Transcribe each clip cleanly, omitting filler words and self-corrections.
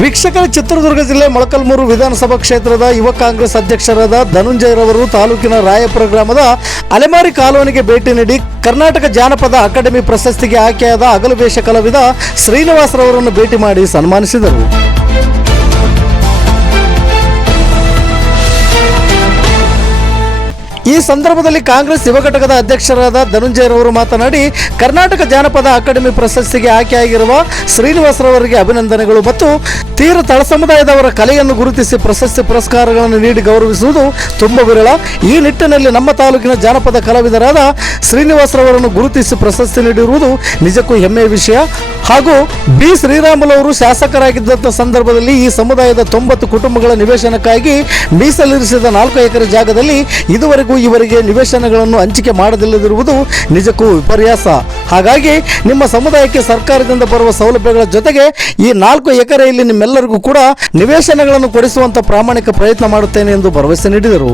ವೀಕ್ಷಕರ, ಚಿತ್ರದುರ್ಗ ಜಿಲ್ಲೆ ಮೊಳಕಾಲ್ಮೂರು ವಿಧಾನಸಭಾ ಕ್ಷೇತ್ರದ ಯುವ ಕಾಂಗ್ರೆಸ್ ಅಧ್ಯಕ್ಷರಾದ ಧನುಂಜಯರವರು ತಾಲೂಕಿನ ರಾಯಪುರ ಗ್ರಾಮದ ಅಲೆಮಾರಿ ಕಾಲೋನಿಗೆ ಭೇಟಿ ನೀಡಿ ಕರ್ನಾಟಕ ಜಾನಪದ ಅಕಾಡೆಮಿ ಪ್ರಶಸ್ತಿಗೆ ಆಯ್ಕೆಯಾದ ಹಗಲುವೇಷ ಕಲಾವಿದ ಶ್ರೀನಿವಾಸರವರನ್ನು ಭೇಟಿ ಮಾಡಿ ಸನ್ಮಾನಿಸಿದರು. ಈ ಸಂದರ್ಭದಲ್ಲಿ ಕಾಂಗ್ರೆಸ್ ಯುವ ಘಟಕದ ಅಧ್ಯಕ್ಷರಾದ ಧನುಂಜಯರವರು ಮಾತನಾಡಿ, ಕರ್ನಾಟಕ ಜಾನಪದ ಅಕಾಡೆಮಿ ಪ್ರಶಸ್ತಿಗೆ ಆಯ್ಕೆಯಾಗಿರುವ ಶ್ರೀನಿವಾಸರವರಿಗೆ ಅಭಿನಂದನೆಗಳು ಮತ್ತು ತೀರ ತಳ ಸಮುದಾಯದವರ ಕಲೆಯನ್ನು ಗುರುತಿಸಿ ಪ್ರಶಸ್ತಿ ಪುರಸ್ಕಾರಗಳನ್ನು ನೀಡಿ ಗೌರವಿಸುವುದು ತುಂಬ ವಿರಳ. ಈ ನಿಟ್ಟಿನಲ್ಲಿ ನಮ್ಮ ತಾಲೂಕಿನ ಜಾನಪದ ಕಲಾವಿದರಾದ ಶ್ರೀನಿವಾಸರವರನ್ನು ಗುರುತಿಸಿ ಪ್ರಶಸ್ತಿ ನೀಡಿರುವುದು ನಿಜಕ್ಕೂ ಹೆಮ್ಮೆಯ ವಿಷಯ. ಹಾಗೂ ಬಿ ಶ್ರೀರಾಮುಲು ಅವರು ಶಾಸಕರಾಗಿದ್ದಂಥ ಸಂದರ್ಭದಲ್ಲಿ ಈ ಸಮುದಾಯದ 90 ಕುಟುಂಬಗಳ ನಿವೇಶನಕ್ಕಾಗಿ ಮೀಸಲಿರಿಸಿದ 4 ಎಕರೆ ಜಾಗದಲ್ಲಿ ಇದುವರೆಗೂ ಇವರಿಗೆ ನಿವೇಶನಗಳನ್ನು ಹಂಚಿಕೆ ಮಾಡದಿಲ್ಲದಿರುವುದು ನಿಜಕ್ಕೂ ವಿಪರ್ಯಾಸ. ಹಾಗಾಗಿ ನಿಮ್ಮ ಸಮುದಾಯಕ್ಕೆ ಸರ್ಕಾರದಿಂದ ಬರುವ ಸೌಲಭ್ಯಗಳ ಜೊತೆಗೆ ಈ 4 ಎಕರೆಯಲ್ಲಿ ನಿಮ್ಮೆಲ್ಲರಿಗೂ ಕೂಡ ನಿವೇಶನಗಳನ್ನು ಕೊಡಿಸುವಂತ ಪ್ರಾಮಾಣಿಕ ಪ್ರಯತ್ನ ಮಾಡುತ್ತೇನೆ ಎಂದು ಭರವಸೆ ನೀಡಿದರು.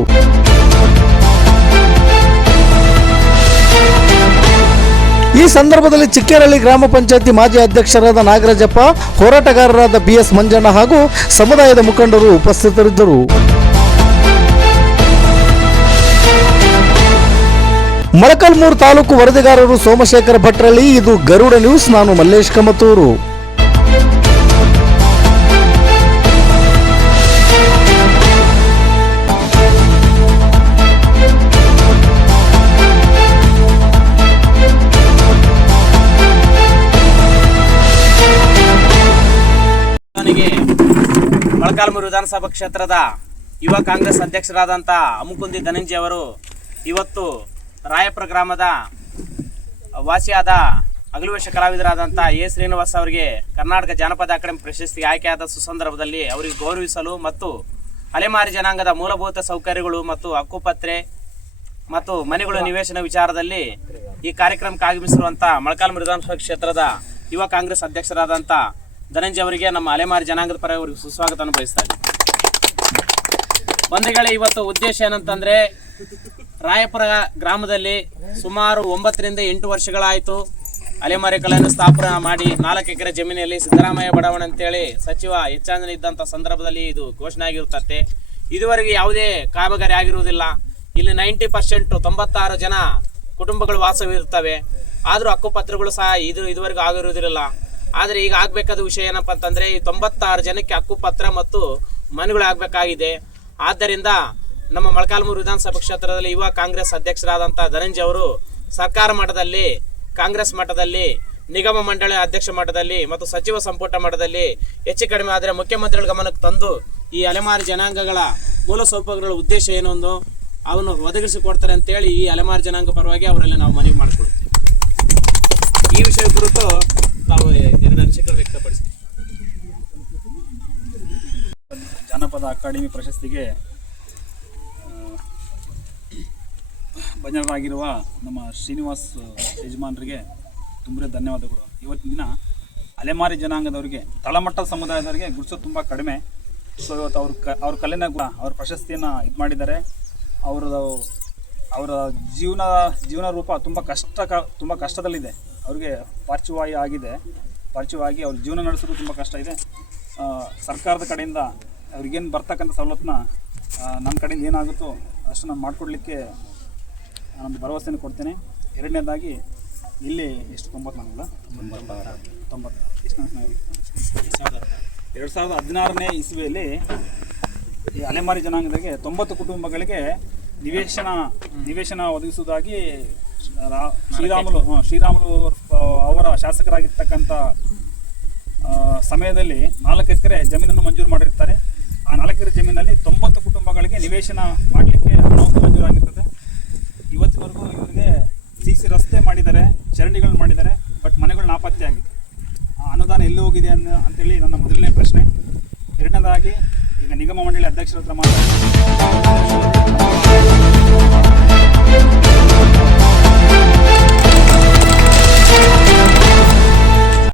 ಈ ಸಂದರ್ಭದಲ್ಲಿ ಚಿಕ್ಕೇರಳ್ಳಿ ಗ್ರಾಮ ಪಂಚಾಯತಿ ಮಾಜಿ ಅಧ್ಯಕ್ಷರಾದ ನಾಗರಾಜಪ್ಪ, ಹೋರಾಟಗಾರರಾದ BS ಮಂಜಣ್ಣ ಹಾಗೂ ಸಮುದಾಯದ ಮುಖಂಡರು ಉಪಸ್ಥಿತರಿದ್ದರು. ಮೊಳಕಾಲ್ಮೂರು ತಾಲೂಕು ವರದಿಗಾರರು ಸೋಮಶೇಖರ ಭಟ್ರಳ್ಳಿ. ಇದು ಗರುಡ ನ್ಯೂಸ್. ನಾನು ಮಲ್ಲೇಶ್ ಕಮತೂರು. ಮೊಳಕಾಲ್ಮೂರು ವಿಧಾನಸಭಾ ಕ್ಷೇತ್ರದ ಯುವ ಕಾಂಗ್ರೆಸ್ ಅಧ್ಯಕ್ಷರಾದಂಥ ಅಮುಕುಂದಿ ಧನಂಜಯ ಅವರು ಇವತ್ತು ರಾಯಪುರ ಗ್ರಾಮದ ವಾಸಿಯಾದ ಹಗಲುವೇಷ ಕಲಾವಿದರಾದಂಥ ಶ್ರೀನಿವಾಸ್ ಅವರಿಗೆ ಕರ್ನಾಟಕ ಜಾನಪದ ಅಕಾಡೆಮಿ ಪ್ರಶಸ್ತಿಗೆ ಆಯ್ಕೆಯಾದ ಸುಸಂದರ್ಭದಲ್ಲಿ ಅವರಿಗೆ ಗೌರವಿಸಲು ಮತ್ತು ಅಲೆಮಾರಿ ಜನಾಂಗದ ಮೂಲಭೂತ ಸೌಕರ್ಯಗಳು ಮತ್ತು ಹಕ್ಕುಪತ್ರ ಮತ್ತು ಮನೆಗಳು ನಿವೇಶನ ವಿಚಾರದಲ್ಲಿ ಈ ಕಾರ್ಯಕ್ರಮಕ್ಕೆ ಆಗಮಿಸಿರುವಂಥ ಮೊಳಕಾಲ್ಮೂರು ವಿಧಾನಸಭಾ ಕ್ಷೇತ್ರದ ಯುವ ಕಾಂಗ್ರೆಸ್ ಅಧ್ಯಕ್ಷರಾದಂಥ ಧನಂಜಯ ಅವರಿಗೆ ನಮ್ಮ ಅಲೆಮಾರಿ ಜನಾಂಗದ ಪರ ಅವರಿಗೆ ಸುಸ್ವಾಗತವನ್ನು ಬಯಸ್ತಾ ಇದ್ದೀವಿ. ಬಂಧುಗಳೇ, ಇವತ್ತು ಉದ್ದೇಶ ಏನಂತಂದರೆ, ರಾಯಪುರ ಗ್ರಾಮದಲ್ಲಿ ಸುಮಾರು 9 ರಿಂದ 8 ವರ್ಷಗಳಾಯಿತು ಅಲೆಮಾರಿ ಕಲೆಯನ್ನು ಸ್ಥಾಪನೆ ಮಾಡಿ 4 ಎಕರೆ ಜಮೀನಲ್ಲಿ ಸಿದ್ದರಾಮಯ್ಯ ಬಡಾವಣೆ ಅಂತೇಳಿ ಸಚಿವ ಹೆಚ್ಚಾಂಜನ ಇದ್ದಂಥ ಸಂದರ್ಭದಲ್ಲಿ ಇದು ಘೋಷಣೆ ಆಗಿರುತ್ತದೆ. ಇದುವರೆಗೆ ಯಾವುದೇ ಕಾಮಗಾರಿ ಆಗಿರುವುದಿಲ್ಲ. ಇಲ್ಲಿ 90% 96 ಜನ ಕುಟುಂಬಗಳು ವಾಸವಿರುತ್ತವೆ. ಆದರೂ ಹಕ್ಕುಪತ್ರಗಳು ಸಹ ಇದುವರೆಗೂ ಆಗಿರುವುದಿಲ್ಲ. ಆದರೆ ಈಗ ಆಗಬೇಕಾದ ವಿಷಯ ಏನಪ್ಪ ಅಂತಂದರೆ, ಈ 96 ಜನಕ್ಕೆ ಹಕ್ಕುಪತ್ರ ಮತ್ತು ಮನೆಗಳು ಆಗಬೇಕಾಗಿದೆ. ಆದ್ದರಿಂದ ನಮ್ಮ ಮೊಳಕಾಲ್ಮೂರು ವಿಧಾನಸಭಾ ಕ್ಷೇತ್ರದಲ್ಲಿ ಯುವ ಕಾಂಗ್ರೆಸ್ ಅಧ್ಯಕ್ಷರಾದಂಥ ಧನಂಜಯ ಅವರು ಸರ್ಕಾರ ಮಟ್ಟದಲ್ಲಿ, ಕಾಂಗ್ರೆಸ್ ಮಟ್ಟದಲ್ಲಿ, ನಿಗಮ ಮಂಡಳಿ ಅಧ್ಯಕ್ಷ ಮಟ್ಟದಲ್ಲಿ ಮತ್ತು ಸಚಿವ ಸಂಪುಟ ಮಟ್ಟದಲ್ಲಿ ಹೆಚ್ಚು ಕಡಿಮೆ ಆದರೆ ಮುಖ್ಯಮಂತ್ರಿಗಳ ಗಮನಕ್ಕೆ ತಂದು ಈ ಅಲೆಮಾರಿ ಜನಾಂಗಗಳ ಮೂಲಸೌಕರ್ಯಗಳ ಉದ್ದೇಶ ಏನು ಒಂದು ಅವನು ಒದಗಿಸಿಕೊಡ್ತಾರೆ ಅಂತೇಳಿ ಈ ಅಲೆಮಾರಿ ಜನಾಂಗ ಪರವಾಗಿ ಅವರಲ್ಲಿ ನಾವು ಮನವಿ ಮಾಡಿಕೊಡ್ತೀವಿ. ಈ ವಿಷಯ ಕುರಿತು ನಾವು 2 ಅನಿಸಿಕೆಗಳು ವ್ಯಕ್ತಪಡಿಸ್ತೀವಿ. ಜಾನಪದ ಅಕಾಡೆಮಿ ಪ್ರಶಸ್ತಿಗೆ ಭಾಜನರಾಗಿರುವ ನಮ್ಮ ಶ್ರೀನಿವಾಸ್ ಯಜಮಾನರಿಗೆ ತುಂಬ ಧನ್ಯವಾದಗಳು. ಇವತ್ತಿನ ದಿನ ಅಲೆಮಾರಿ ಜನಾಂಗದವರಿಗೆ, ತಳಮಟ್ಟದ ಸಮುದಾಯದವರಿಗೆ ಗುರುಸೋದು ತುಂಬ ಕಡಿಮೆ. ಸೊ ಇವತ್ತು ಅವ್ರ ಕಲೆನ ಅವ್ರ ಪ್ರಶಸ್ತಿಯನ್ನು ಇದು ಮಾಡಿದ್ದಾರೆ. ಅವರ ಜೀವನ ರೂಪ ತುಂಬ ಕಷ್ಟದಲ್ಲಿದೆ. ಅವ್ರಿಗೆ ಪಾರ್ಶ್ವವಾಗಿ ಅವ್ರ ಜೀವನ ನಡೆಸೋದು ತುಂಬ ಕಷ್ಟ ಇದೆ. ಸರ್ಕಾರದ ಕಡೆಯಿಂದ ಅವ್ರಿಗೇನು ಬರ್ತಕ್ಕಂಥ ಸವಲತ್ತನ್ನ ನಮ್ಮ ಕಡೆಯಿಂದ ಏನಾಗುತ್ತೋ ಅಷ್ಟು ನಾನು ಮಾಡಿಕೊಡ್ಲಿಕ್ಕೆ ನಾನೊಂದು ಭರವಸೆಯನ್ನು ಕೊಡ್ತೇನೆ. ಎರಡನೇದಾಗಿ ಇಲ್ಲಿ ಎಷ್ಟು 2016ನೇ ಇಸ್ವಿಯಲ್ಲಿ ಈ ಅಲೆಮಾರಿ ಜನಾಂಗದಾಗೆ 90 ಕುಟುಂಬಗಳಿಗೆ ನಿವೇಶನ ಒದಗಿಸುವುದಾಗಿ ಶ್ರೀರಾಮುಲು ಅವರ ಶಾಸಕರಾಗಿರ್ತಕ್ಕಂಥ ಸಮಯದಲ್ಲಿ 4 ಎಕರೆ ಜಮೀನನ್ನು ಮಂಜೂರು ಮಾಡಿರ್ತಾರೆ. ಆ 4 ಎಕರೆ ಜಮೀನಲ್ಲಿ 90 ಕುಟುಂಬಗಳಿಗೆ ನಿವೇಶನ ಮಾಡಲಿಕ್ಕೆ ಅನುಮತಿ ಮಂಜೂರಾಗಿರ್ತದೆ. ಇವತ್ತಿನವರೆಗೂ ಇವರಿಗೆ CC ರಸ್ತೆ ಮಾಡಿದ್ದಾರೆ, ಚರಂಡಿಗಳು ಮಾಡಿದ್ದಾರೆ, ಬಟ್ ಮನೆಗಳು ನಾಪತ್ತೆ ಆಗಿದೆ. ಆ ಅನುದಾನ ಎಲ್ಲಿ ಹೋಗಿದೆ ಅಂತೇಳಿ ನನ್ನ ಮೊದಲನೇ ಪ್ರಶ್ನೆ. ಎರಡನೇದಾಗಿ ಈಗ ನಿಗಮ ಮಂಡಳಿ ಅಧ್ಯಕ್ಷರ ಹತ್ರ ಮಾತಾಡಿ